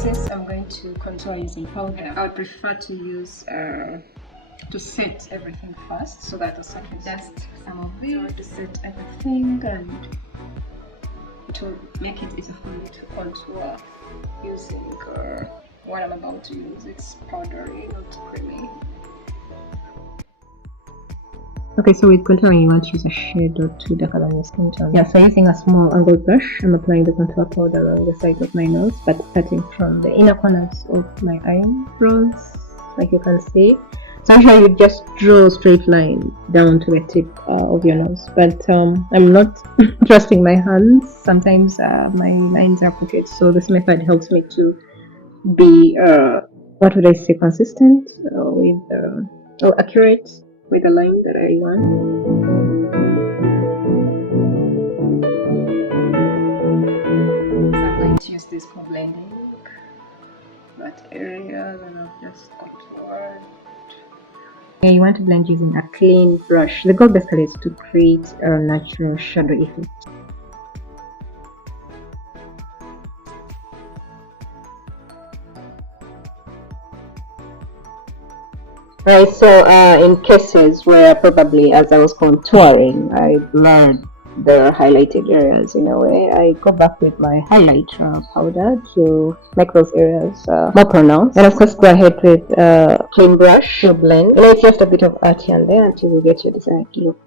since I'm going to contour using powder, I would prefer to use to set everything first so that also I can dust some of it to set everything, and it will make it easy for me to contour using what I'm about to use. It's powdery, not creamy. Okay, so with contouring, you want to use a shade or two darker than your skin tone. Yeah, so using a small angled brush, I'm applying the contour powder along the sides of my nose, but starting from the inner corners of my eyebrows, like you can see. So usually you just draw a straight line down to the tip of your nose, but I'm not trusting my hands. Sometimes my lines are crooked, so this method helps me to be, what would I say, consistent or accurate with the line that I want. So I'm going to use this for blending that area that I've just contoured. Yeah, you want to blend using a clean brush. The goal basically is to create a natural shadow effect. Right, so in cases where probably as I was contouring, I blurred the highlighted areas in a way, I go back with my highlighter powder to make those areas more pronounced. And of course, go ahead with a clean brush to blend. You know, it's just a bit of art here and there until you get your desired look.